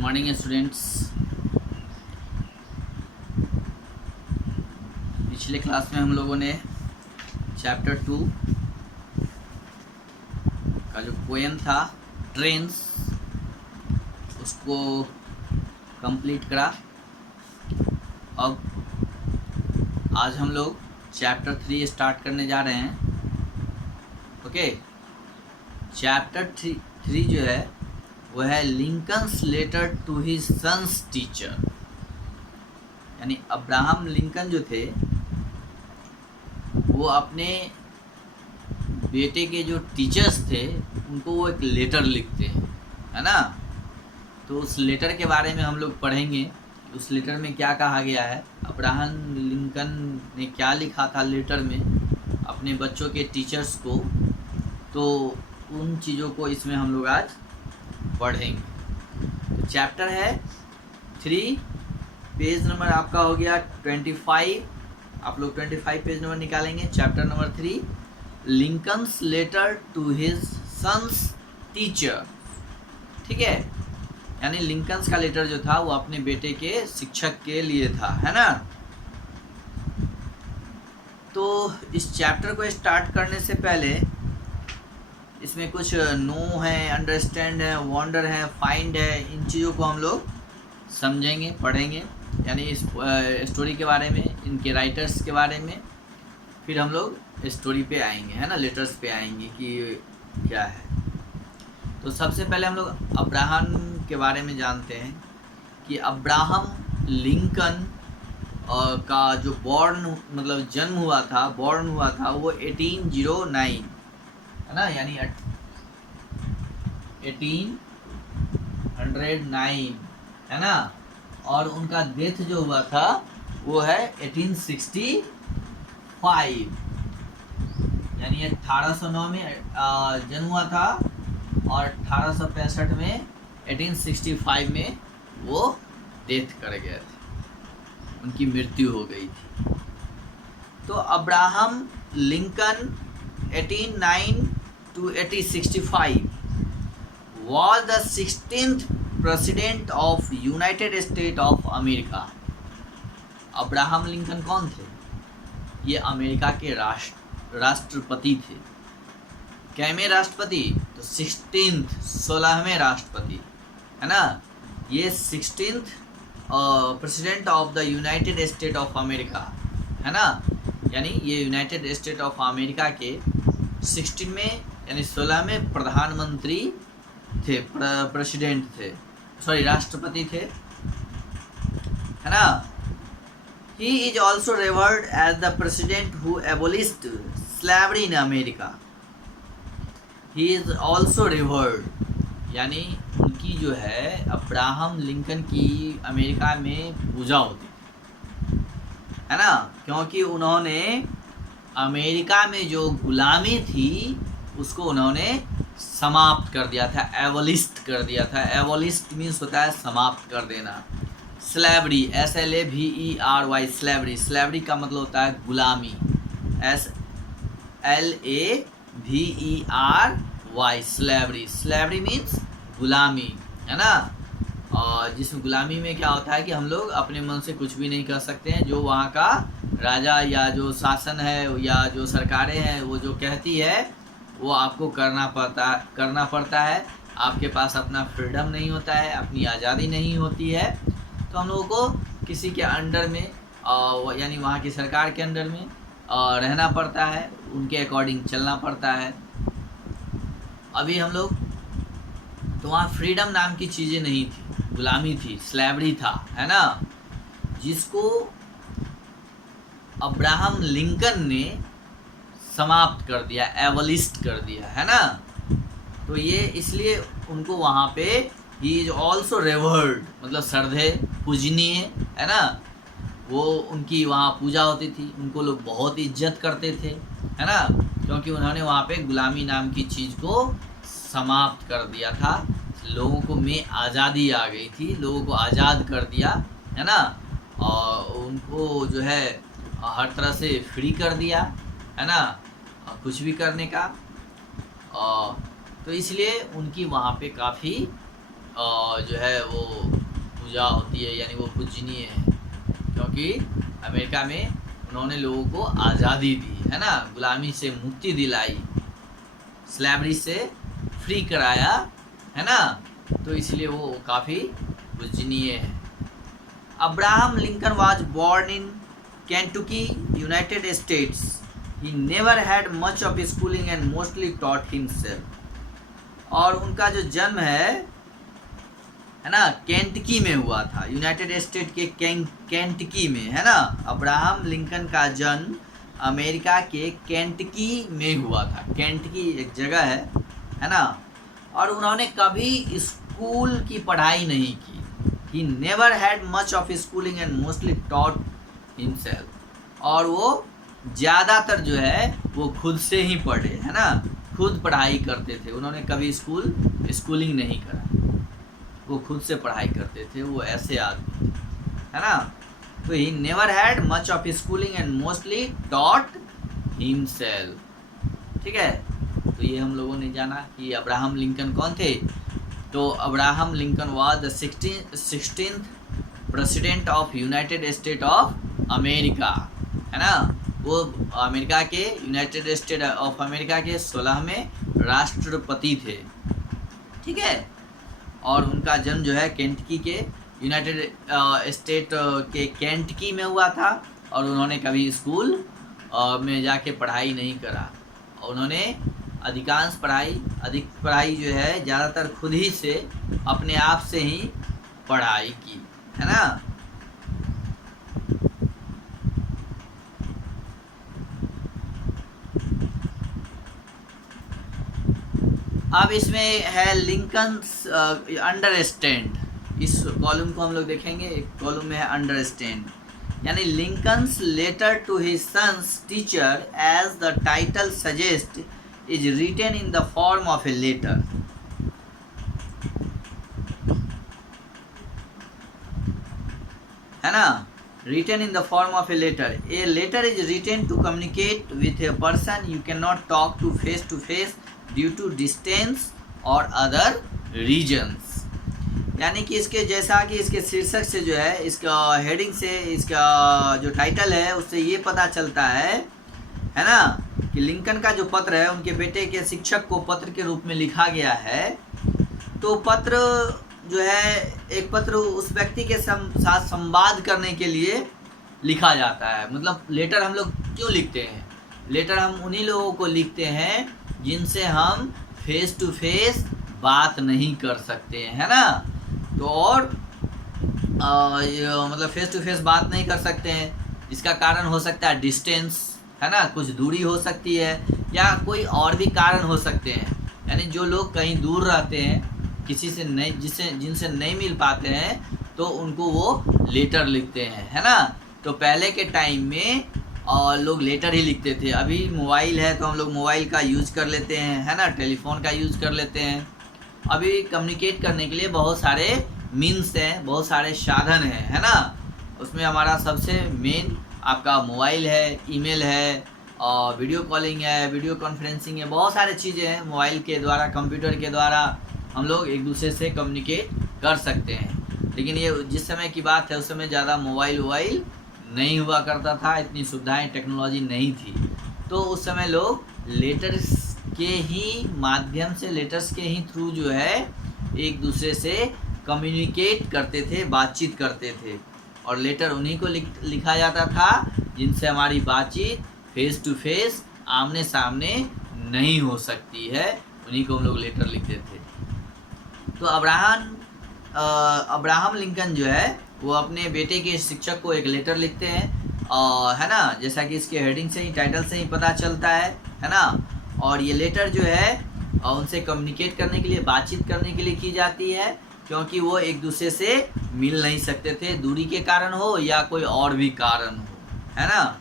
Morning students. पिछले class में हम लोगों ने चैप्टर 2 का जो पोएम था ट्रेन्स उसको कंप्लीट करा। अब आज हम लोग चैप्टर 3 स्टार्ट करने जा रहे हैं। ओके, चैप्टर 3 जो है वो है Lincoln's letter to his son's teacher. यानी अब्राहम लिंकन जो थे वो अपने बेटे के जो टीचर्स थे उनको वो एक लेटर लिखते हैं, है ना। तो उस लेटर के बारे में हम लोग पढ़ेंगे। उस लेटर में क्या कहा गया है, अब्राहम लिंकन ने क्या लिखा था लेटर में अपने बच्चों के टीचर्स को। तो उन चीज़ों को इसमें हम लोग आज पढ़ेंगे। तो चैप्टर है 3, पेज नंबर आपका हो गया 25। आप लोग 25 पेज नंबर निकालेंगे। Chapter number 3, Lincoln's letter to his son's teacher. ठीक है, यानी लिंकन्स का लेटर जो था वो अपने बेटे के शिक्षक के लिए था, है ना। तो इस चैप्टर को स्टार्ट करने से पहले इसमें कुछ नो है, अंडरस्टैंड है, वॉन्डर है, फाइंड है, इन चीज़ों को हम लोग समझेंगे, पढ़ेंगे। यानी इस स्टोरी के बारे में, इनके राइटर्स के बारे में। फिर हम लोग स्टोरी पे आएंगे, है ना, लेटर्स पे आएंगे कि क्या है। तो सबसे पहले हम लोग अब्राहम के बारे में जानते हैं कि अब्राहम लिंकन का जो जन्म हुआ था, बॉर्न हुआ था वो 1809, है ना, यानी 1809, है ना। और उनका डेथ जो हुआ था वो है 1865, यानी 1809 में जन्म हुआ था और 1865 में 1865 में वो डेथ कर गए थे, उनकी मृत्यु हो गई थी। तो Abraham Lincoln 1809 to 1865 was the 16th president of United States of America। Abraham Lincoln कौन थे? ये अमेरिका के राष्ट्रपति थे। कैवें राष्ट्रपति? तो 16वें राष्ट्रपति, है ना। ये 16th president of the United state of America, है ना। यानी ये यूनाइटेड स्टेट ऑफ अमेरिका के 16वें यानी 16वें प्रधानमंत्री थे, प्रेसिडेंट थे, सॉरी राष्ट्रपति थे, है ना। He is also revered as the president who abolished slavery in America. He is also revered, यानी उनकी जो है अब्राहम लिंकन की अमेरिका में पूजा होती है ना, क्योंकि उन्होंने अमेरिका में जो गुलामी थी उसको उन्होंने समाप्त कर दिया था, एबोलिस्ट कर दिया था। एबोलिस्ट मीन्स होता है समाप्त कर देना। स्लेवरी, SLAVERY, स्लेवरी, स्लेवरी का मतलब होता है गुलामी, SLAVERY, स्लेवरी। स्लेवरी मीन्स गुलामी, है ना। और जिसमें गुलामी में क्या होता है कि हम लोग अपने मन से कुछ भी नहीं कर सकते हैं। जो वहाँ का राजा या जो शासन है या जो सरकारें हैं वो जो कहती है वो आपको करना पड़ता है। आपके पास अपना फ्रीडम नहीं होता है, अपनी आज़ादी नहीं होती है। तो हम लोगों को किसी के अंडर में यानी वहाँ की सरकार के अंडर में रहना पड़ता है, उनके अकॉर्डिंग चलना पड़ता है। अभी हम लोग तो वहाँ फ्रीडम नाम की चीज़ें नहीं थी, गुलामी थी, स्लेवरी था, है ना, जिसको अब्राहम लिंकन ने समाप्त कर दिया, एबोलिस्ट कर दिया, है ना। तो ये इसलिए उनको वहाँ पे ही इज ऑल्सो रेवर्ड, मतलब श्रद्धे, पूजनीय, है ना। वो उनकी वहाँ पूजा होती थी, उनको लोग बहुत इज्जत करते थे, है ना, क्योंकि उन्होंने वहाँ पे गुलामी नाम की चीज़ को समाप्त कर दिया था। लोगों को में आज़ादी आ गई थी, लोगों को आज़ाद कर दिया, है ना। और उनको जो है हर तरह से फ्री कर दिया, है ना, कुछ भी करने का। तो इसलिए उनकी वहाँ पे काफ़ी जो है वो पूजा होती है, यानी वो पूजनीय है, क्योंकि अमेरिका में उन्होंने लोगों को आज़ादी दी, है ना, गुलामी से मुक्ति दिलाई, स्लैवरी से फ्री कराया, है ना, तो इसलिए वो काफ़ी पूजनीय है। Abraham Lincoln was born in Kentucky, United States. He never had much of schooling and mostly taught himself. और उनका जो जन्म है ना, केंटकी में हुआ था, यूनाइटेड स्टेट के केंटकी में, है ना। अब्राहम लिंकन का जन्म अमेरिका के केंटकी में हुआ था। केंटकी एक जगह है ना। और उन्होंने कभी स्कूल की पढ़ाई नहीं की। ही never had much of schooling and mostly taught himself. और वो ज़्यादातर जो है वो खुद से ही पढ़े, है ना, खुद पढ़ाई करते थे। उन्होंने कभी स्कूलिंग नहीं करा, वो खुद से पढ़ाई करते थे, वो ऐसे आदमी थे, है ना। तो ही never had much of schooling and mostly taught himself. ठीक है, तो ये हम लोगों ने जाना कि अब्राहम लिंकन कौन थे। तो Abraham Lincoln was the 16th president of United state of America, है ना। वो अमेरिका के यूनाइटेड स्टेट ऑफ अमेरिका के 16वें राष्ट्रपति थे। ठीक है, और उनका जन्म जो है केंटकी के यूनाइटेड स्टेट के केंटकी में हुआ था। और उन्होंने कभी स्कूल में जाके पढ़ाई नहीं करा। उन्होंने अधिक पढ़ाई जो है ज़्यादातर खुद ही से अपने आप से ही पढ़ाई की, है ना। अब इसमें है लिंकन्स अंडरस्टैंड। इस कॉलम को हम लोग देखेंगे। एक कॉलम में है अंडरस्टैंड, यानी Lincoln's letter to his son's teacher as the title suggest is written in the form of a letter. है ना, written in the form of a letter. A letter is written to communicate with a person you cannot talk to face due to distance or other reasons. यानी कि इसके जैसा कि इसके शीर्षक से जो है, इसका हेडिंग से, इसका जो टाइटल है उससे ये पता चलता है ना, कि लिंकन का जो पत्र है उनके बेटे के शिक्षक को पत्र के रूप में लिखा गया है। तो पत्र जो है, एक पत्र उस व्यक्ति के साथ संवाद करने के लिए लिखा जाता है। मतलब लेटर हम लोग क्यों लिखते हैं? लेटर हम उन्हीं लोगों को लिखते हैं जिनसे हम फेस टू फेस बात नहीं कर सकते हैं, है ना। तो और मतलब फेस टू फेस बात नहीं कर सकते हैं, इसका कारण हो सकता है डिस्टेंस, है ना, कुछ दूरी हो सकती है, या कोई और भी कारण हो सकते हैं। यानी जो लोग कहीं दूर रहते हैं, किसी से नहीं, जिनसे नहीं मिल पाते हैं, तो उनको वो लेटर लिखते हैं, है ना। तो पहले के टाइम में लोग लेटर ही लिखते थे। अभी मोबाइल है तो हम लोग मोबाइल का यूज़ कर लेते हैं, है ना, टेलीफोन का यूज़ कर लेते हैं। अभी कम्युनिकेट करने के लिए बहुत सारे मीन्स हैं, बहुत सारे साधन हैं, है ना। उसमें हमारा सबसे मेन आपका मोबाइल है, ईमेल है, और वीडियो कॉलिंग है, वीडियो कॉन्फ्रेंसिंग है, बहुत सारे चीज़ें हैं। मोबाइल के द्वारा, कंप्यूटर के द्वारा हम लोग एक दूसरे से कम्युनिकेट कर सकते हैं। लेकिन ये जिस समय की बात है, उस समय ज़्यादा मोबाइल नहीं हुआ करता था, इतनी सुविधाएं, टेक्नोलॉजी नहीं थी। तो उस समय लोग लेटर्स के ही माध्यम से, लेटर्स के ही थ्रू जो है एक दूसरे से कम्युनिकेट करते थे, बातचीत करते थे। और लेटर उन्हीं को लिखा जाता था जिनसे हमारी बातचीत फेस टू फेस, आमने सामने नहीं हो सकती है, उन्हीं को हम लोग लेटर लिखते थे। तो अब्राहम लिंकन जो है वो अपने बेटे के शिक्षक को एक लेटर लिखते हैं, है ना, जैसा कि इसके हेडिंग से ही, टाइटल से ही पता चलता है ना। और ये लेटर जो है उनसे कम्युनिकेट करने के लिए, बातचीत करने के लिए की जाती है, क्योंकि वो एक दूसरे से मिल नहीं सकते थे, दूरी के कारण हो या कोई और भी कारण हो, है ना।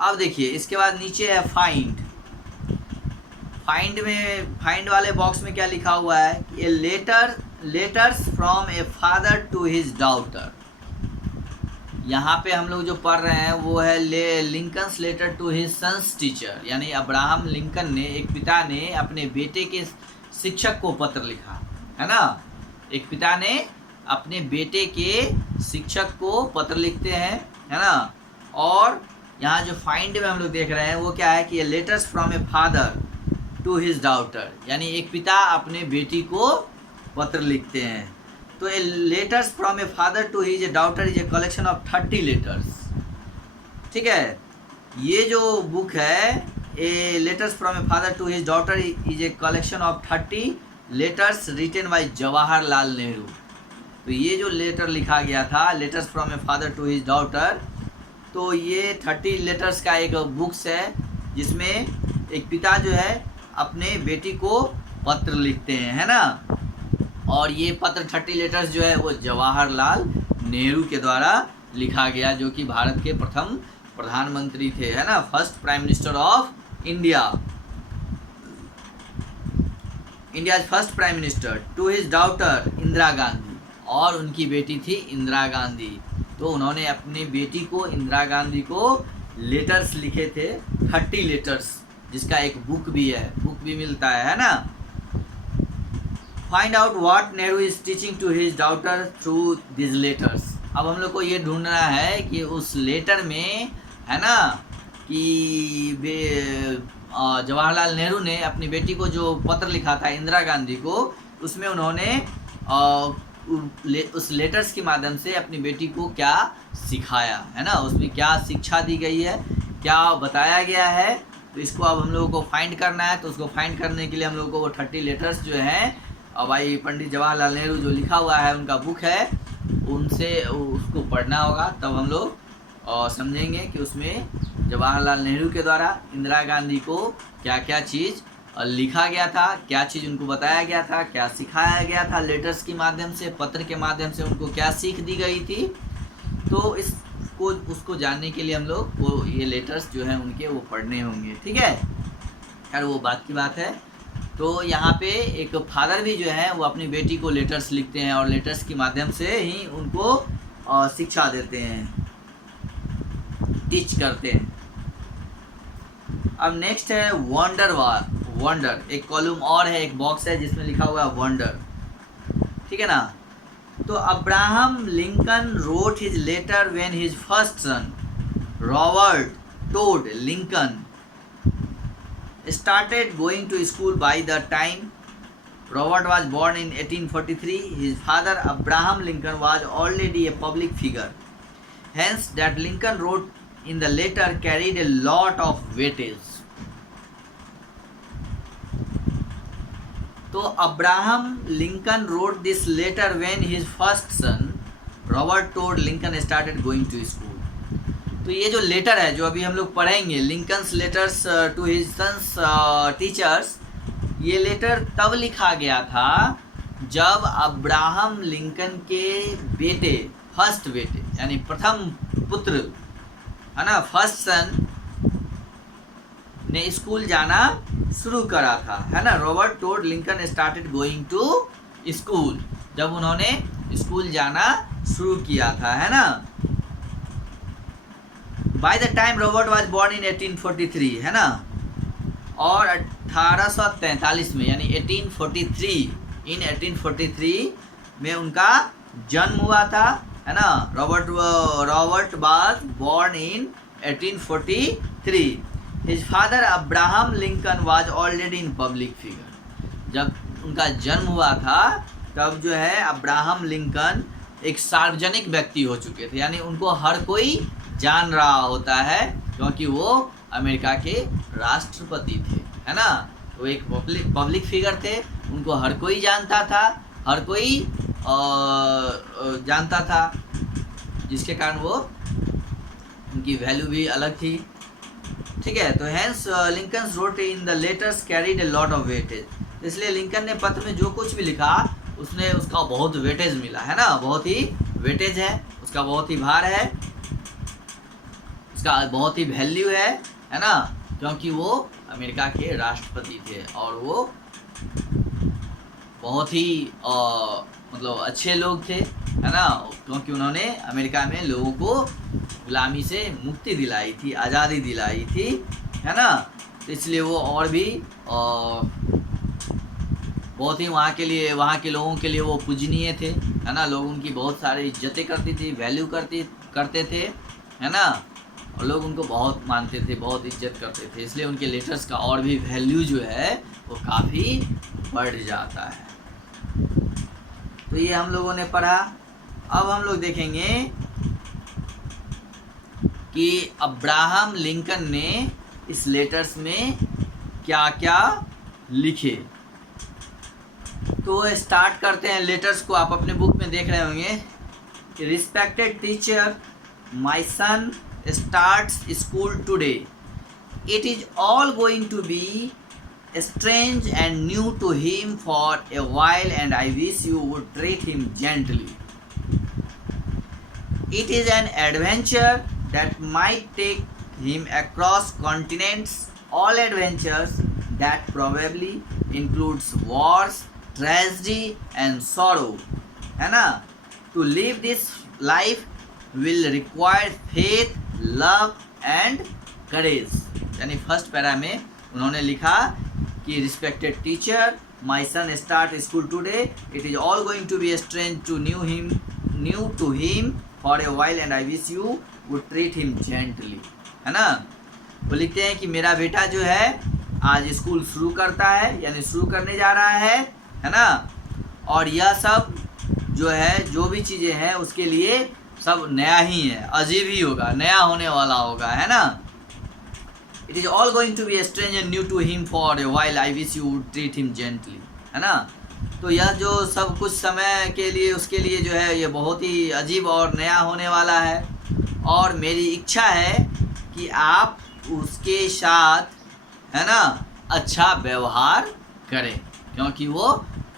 अब देखिए इसके बाद नीचे है फाइंड। फाइंड वाले बॉक्स में क्या लिखा हुआ है कि letters from a father to his daughter, यहाँ पे हम लोग जो पढ़ रहे हैं वो है Lincoln's letter to his son's teacher, यानी अब्राहम लिंकन ने, एक पिता ने अपने बेटे के शिक्षक को पत्र लिखा, है ना। एक पिता ने अपने बेटे के शिक्षक को पत्र लिखते हैं, है ना। और यहाँ जो फाइंड में हम लोग देख रहे हैं वो क्या है कि ये letters from a father to his daughter, यानी एक पिता अपने बेटी को पत्र लिखते हैं। तो a letters from a father to his daughter is a collection of 30 letters, ठीक है। ये जो बुक है a letters from a father to his daughter is a collection of 30 letters written by Jawaharlal Nehru. तो ये जो लेटर लिखा गया था, letters from a father to his daughter, तो ये 30 लेटर्स का एक बुक्स है जिसमें एक पिता जो है अपने बेटी को पत्र लिखते हैं, है ना। और ये पत्र 30 लेटर्स जो है वो जवाहरलाल नेहरू के द्वारा लिखा गया, जो कि भारत के प्रथम प्रधानमंत्री थे, है ना, first prime minister of India, India's first prime minister, to his daughter Indira Gandhi, और उनकी बेटी थी इंदिरा गांधी। तो उन्होंने अपनी बेटी को, इंदिरा गांधी को, लेटर्स लिखे थे 30 लेटर्स, जिसका एक बुक भी है, बुक भी मिलता है ना। Find out what Nehru is teaching to his daughter through this letters. अब हम लोग को ये ढूंढना है कि उस लेटर में, है ना, कि जवाहरलाल नेहरू ने अपनी बेटी को जो पत्र लिखा था इंदिरा गांधी को, उसमें उन्होंने उस लेटर्स के माध्यम से अपनी बेटी को क्या सिखाया, है ना, उसमें क्या शिक्षा दी गई है, क्या बताया गया है। तो इसको अब हम लोगों को फाइंड करना है। तो उसको फाइंड करने के लिए हम लोगों को वो 30 लेटर्स जो हैं, और भाई पंडित जवाहरलाल नेहरू जो लिखा हुआ है उनका बुक है, उनसे उसको पढ़ना होगा, तब हम लोग समझेंगे कि उसमें जवाहरलाल नेहरू के द्वारा इंदिरा गांधी को क्या क्या चीज़ लिखा गया था, क्या चीज़ उनको बताया गया था, क्या सिखाया गया था लेटर्स के माध्यम से, पत्र के माध्यम से उनको क्या सीख दी गई थी। तो इसको उसको जानने के लिए हम लोग वो ये लेटर्स जो हैं उनके वो पढ़ने होंगे, ठीक है। खैर वो बात की बात है। तो यहाँ पे एक फादर भी जो है वो अपनी बेटी को लेटर्स लिखते हैं और लेटर्स के माध्यम से ही उनको शिक्षा देते हैं, टीच करते हैं। अब नेक्स्ट है वंडर। वंडर एक कॉलम और है, एक बॉक्स है जिसमें लिखा हुआ है वंडर, ठीक है ना। तो Abraham Lincoln wrote his letter when his first son Robert Todd Lincoln started going to school. By the time Robert was born in 1843, his father Abraham Lincoln was already a public figure. Hence, that Lincoln wrote in the letter carried a lot of weightage. So Abraham Lincoln wrote this letter when his first son Robert Todd Lincoln started going to school. तो ये जो letter है जो अभी हम लोग पढ़ेंगे, Lincoln's letters to his son's teachers, ये लेटर तब लिखा गया था जब अब्राहम लिंकन के बेटे, फर्स्ट बेटे यानी प्रथम पुत्र, है ना, फर्स्ट सन ने स्कूल जाना शुरू करा था, है ना। Robert Todd Lincoln started going to school, जब उन्होंने स्कूल जाना शुरू किया था, है ना। By the time Robert was born in 1843, है ना, और 1843 में यानी 1843 में उनका जन्म हुआ था, है ना। Robert was born in 1843। His father Abraham Lincoln was already in public figure. जब उनका जन्म हुआ था तब जो है अब्राहम लिंकन एक सार्वजनिक व्यक्ति हो चुके थे, यानी उनको हर कोई जान रहा होता है क्योंकि वो अमेरिका के राष्ट्रपति थे, है ना। वो एक पब्लिक फिगर थे, उनको हर कोई जानता था, हर कोई जानता था, जिसके कारण वो उनकी वैल्यू भी अलग थी, ठीक है। तो hence Lincoln wrote in the letters carried a lot of weightage. इसलिए लिंकन ने पत्र में जो कुछ भी लिखा उसने उसका बहुत वेटेज मिला, है ना, बहुत ही वेटेज है, उसका बहुत ही भार है, उसका बहुत ही वैल्यू है ना, क्योंकि वो अमेरिका के राष्ट्रपति थे और वो बहुत ही मतलब अच्छे लोग थे, है ना, क्योंकि उन्होंने अमेरिका में लोगों को गुलामी से मुक्ति दिलाई थी, आज़ादी दिलाई थी, है ना। तो इसलिए वो और भी बहुत ही वहाँ के लिए, वहाँ के लोगों के लिए वो पूजनीय थे, है ना। लोग उनकी बहुत सारी इज्जतें करती थी, वैल्यू करते थे, है ना। और लोग उनको बहुत मानते थे, बहुत इज्जत करते थे, इसलिए उनके लेटर्स का और भी वैल्यू जो है वो काफ़ी बढ़ जाता है। तो ये हम लोगों ने पढ़ा। अब हम लोग देखेंगे कि अब्राहम लिंकन ने इस लेटर्स में क्या क्या लिखे। तो स्टार्ट करते हैं लेटर्स को। आप अपने बुक में देख रहे होंगे। Respected teacher, my sun starts school today. It is all going to be strange and new to him for a while, and I wish you would treat him gently. It is an adventure that might take him across continents, all adventures that probably includes wars, tragedy and sorrow, है ना। To live this life will require faith, love and courage। यानी first para में उन्होंने लिखा कि respected teacher, my son start school today, it is all going to be strange to new to him for a while, and I wish you would treat him gently, है ना। वो लिखते हैं कि मेरा बेटा जो है आज स्कूल शुरू करता है, यानी शुरू करने जा रहा है ना। और यह सब जो है, जो भी चीज़ें हैं उसके लिए सब नया ही है, अजीब ही होगा, नया होने वाला होगा, है ना। It is all going to be strange and new to him for a while, I wish you would treat him gently, है ना। तो यह जो सब कुछ समय के लिए, उसके लिए जो है ये बहुत ही अजीब और नया होने वाला है, और मेरी इच्छा है कि आप उसके साथ, है ना, अच्छा व्यवहार करें, क्योंकि वो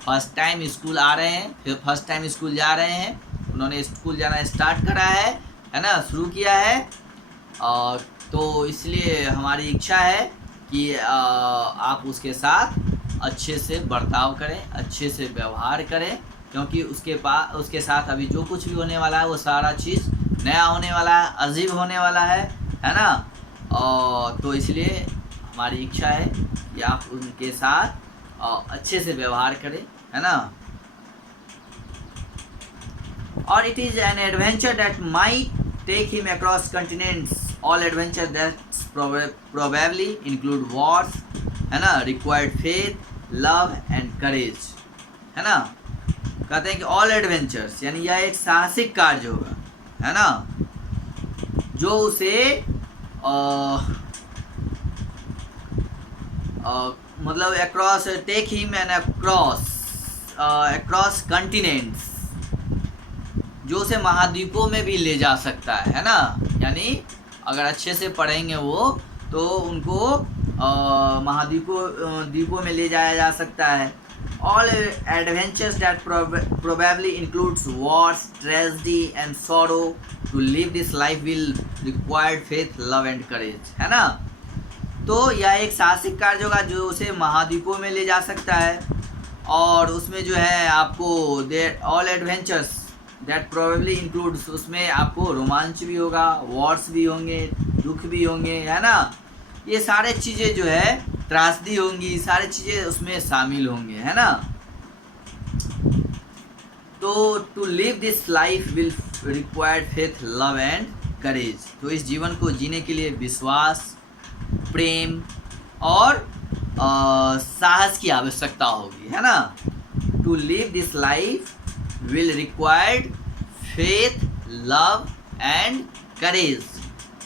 फर्स्ट टाइम स्कूल आ रहे हैं, फिर फर्स्ट टाइम स्कूल जा रहे हैं, उन्होंने स्कूल जाना स्टार्ट करा है ना, शुरू किया है। तो इसलिए हमारी इच्छा है कि आप उसके साथ अच्छे से बर्ताव करें, अच्छे से व्यवहार करें, क्योंकि उसके साथ अभी जो कुछ भी होने वाला है वो सारा चीज़ नया होने वाला है, अजीब होने वाला है ना। तो इसलिए हमारी इच्छा है कि आप उनके साथ अच्छे से व्यवहार करें, है ना। और it is an adventure that might take him across continents, all adventure that probably include wars, है ना, required faith, love and courage, है ना। कहते हैं कि ऑल एडवेंचर्स, यानी यह एक साहसिक कार्य होगा, है ना, जो उसे मतलब across, take him and across continents, जो उसे महाद्वीपों में भी ले जा सकता है ना। यानी अगर अच्छे से पढ़ेंगे वो, तो उनको द्वीपों में ले जाया जा सकता है। All adventures that probably includes wars, tragedy and sorrow, to live this life will required faith, love and courage, है ना। तो यह एक साहसिक कार्य होगा जो उसे महाद्वीपों में ले जा सकता है, और उसमें जो है आपको all adventures that probably includes, उसमें आपको रोमांच भी होगा, वॉर्स भी होंगे, दुख भी होंगे, है ना। ये सारे चीज़ें जो है, त्रासदी होंगी, सारी चीज़ें उसमें शामिल होंगे, है ना। तो to live this life will required faith, love and courage. तो इस जीवन को जीने के लिए विश्वास, प्रेम और साहस की आवश्यकता होगी, है ना। To live this life will required faith, love and courage,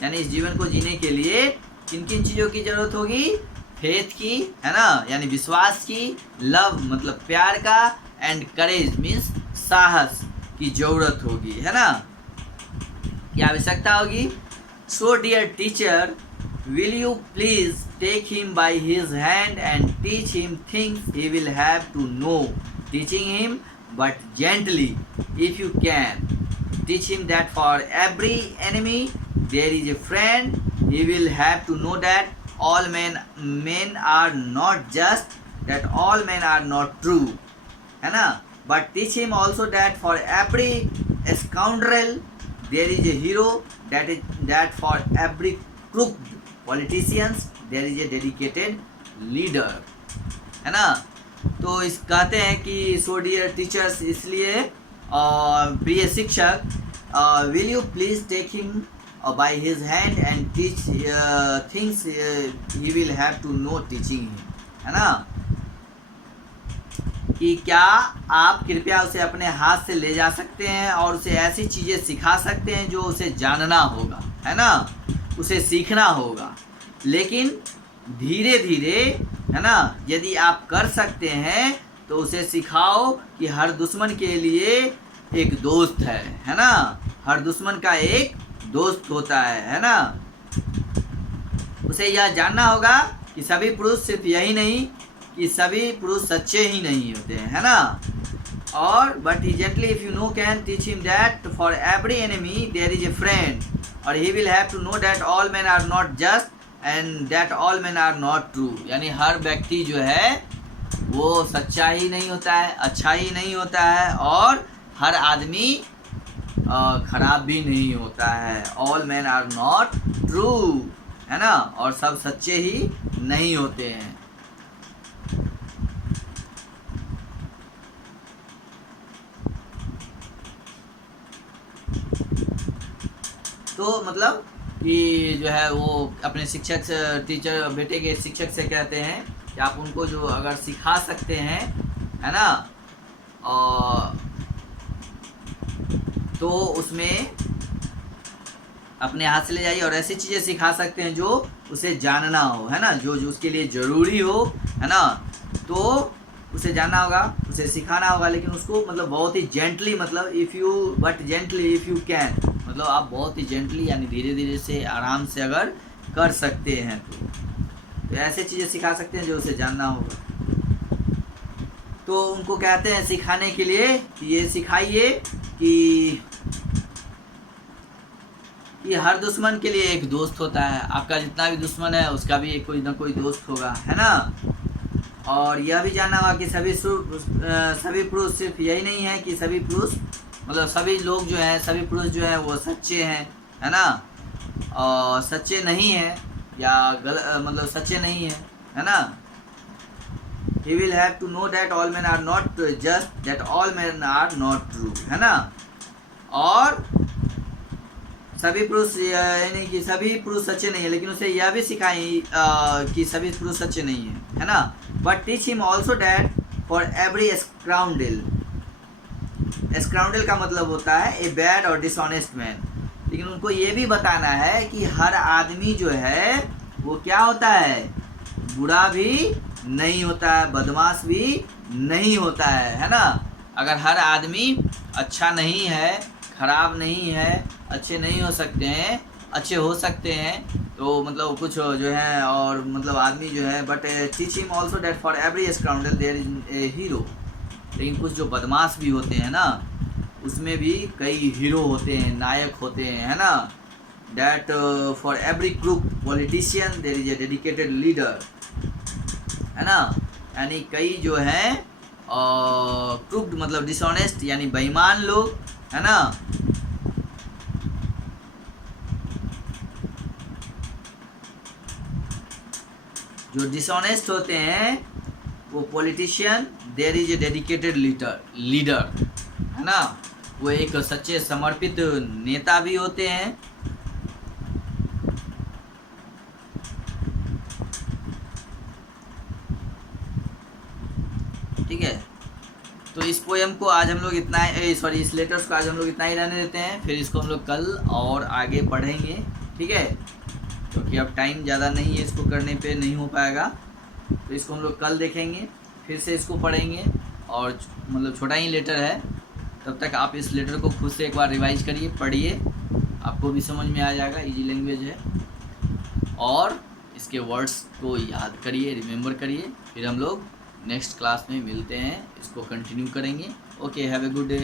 यानी इस जीवन को जीने के लिए किन किन चीज़ों की ज़रूरत होगी? फेथ की, है ना, यानी विश्वास की, लव मतलब प्यार का, एंड करेज मीन्स साहस की ज़रूरत होगी, है ना, की आवश्यकता होगी। So dear teacher, will you please take him by his hand and teach him things he will have to know, teaching him but gently if you can. Teach him that for every enemy there is a friend. He will have to know that all men are not just, that all men are not true, है ना। but teach him also that for every scoundrel there is a hero, that for every crooked politicians there is a dedicated leader, है ना। तो इस कहते हैं कि so dear teachers, इसलिए प्रिय शिक्षक, will you please take him by his hand and teach things he will have to know teaching him, है ना। कि क्या आप कृपया उसे अपने हाथ से ले जा सकते हैं और उसे ऐसी चीज़ें सिखा सकते हैं जो उसे जानना होगा, है ना, उसे सीखना होगा, लेकिन धीरे धीरे, है ना। यदि आप कर सकते हैं तो उसे सिखाओ कि हर दुश्मन के लिए एक दोस्त है ना, हर दुश्मन का एक दोस्त होता है ना। उसे यह जानना होगा कि सभी पुरुष सिर्फ यही नहीं कि सभी पुरुष सच्चे ही नहीं होते हैं, है ना। और but he gently if you know can teach him that for every enemy there is a friend, और he will have to know that all man are not just and that all man are not true, यानी हर व्यक्ति जो है वो सच्चा ही नहीं होता है, अच्छा ही नहीं होता है, और हर आदमी खराब भी नहीं होता है। All man are not true, है ना, और सब सच्चे ही नहीं होते हैं। तो मतलब कि जो है वो अपने शिक्षक से, टीचर बेटे के शिक्षक से कहते हैं कि आप उनको जो अगर सिखा सकते हैं, है ना, और तो उसमें अपने हाथ से ले जाइए और ऐसी चीज़ें सिखा सकते हैं जो उसे जानना हो, है ना, जो उसके लिए ज़रूरी हो, है ना। तो उसे जानना होगा, उसे सिखाना होगा, लेकिन उसको मतलब बहुत ही जेंटली, मतलब जेंटली इफ़ यू कैन, मतलब आप बहुत ही जेंटली यानी धीरे धीरे से आराम से अगर कर सकते हैं तो ऐसे चीज़ें सिखा सकते हैं जो उसे जानना होगा। तो उनको कहते हैं सिखाने के लिए कि ये सिखाइए कि हर दुश्मन के लिए एक दोस्त होता है, आपका जितना भी दुश्मन है उसका भी कोई ना कोई दोस्त होगा, है ना। और यह भी जानना होगा कि सभी पुरुष सिर्फ यही नहीं है कि सभी पुरुष, मतलब सभी लोग जो हैं, सभी पुरुष जो हैं वो सच्चे हैं, है ना, और सच्चे नहीं हैं या मतलब सच्चे नहीं हैं, है ना। He will have to know that all men are not just, that all men are not true, है ना। और सभी पुरुष यानी कि सभी पुरुष सच्चे नहीं है, लेकिन उसे यह भी सिखाएं कि सभी पुरुष सच्चे नहीं है ना। But teach him also that for every scoundrel, scoundrel का मतलब होता है ए बैड और डिसऑनेस्ट मैन, लेकिन उनको ये भी बताना है कि हर आदमी जो है वो क्या होता है, बुरा भी नहीं होता है, बदमाश भी नहीं होता है ना। अगर हर आदमी अच्छा नहीं है, खराब नहीं है, अच्छे नहीं हो सकते हैं, अच्छे हो सकते हैं, तो मतलब कुछ जो है और मतलब आदमी जो है, but teach him also that for every scoundrel there is a hero, लेकिन कुछ जो बदमाश भी होते हैं ना उसमें भी कई हीरो होते हैं, नायक होते हैं, है ना। That for every crook politician there is a dedicated leader, है ना। यानी कई जो हैं क्रूक्ड मतलब डिसऑनेस्ट यानी बेईमान लोग, है ना। जो डिसऑनेस्ट होते हैं वो politician, there is a dedicated leader, है ना, वो एक सच्चे समर्पित नेता भी होते हैं। ठीक है, तो इस पोएम को आज हम लोग इतना, इस लेटर्स को आज हम लोग इतना ही रहने देते हैं, फिर इसको हम लोग कल और आगे पढ़ेंगे, ठीक है, क्योंकि अब टाइम ज़्यादा नहीं है, इसको करने पे नहीं हो पाएगा, तो इसको हम लोग कल देखेंगे, फिर से इसको पढ़ेंगे, और मतलब छोटा ही लेटर है, तब तक आप इस लेटर को खुद से एक बार रिवाइज करिए, पढ़िए, आपको भी समझ में आ जाएगा, इजी लैंग्वेज है, और इसके वर्ड्स को याद करिए, रिमेंबर करिए, फिर हम लोग नेक्स्ट क्लास में मिलते हैं, इसको कंटिन्यू करेंगे। Okay, have a good day.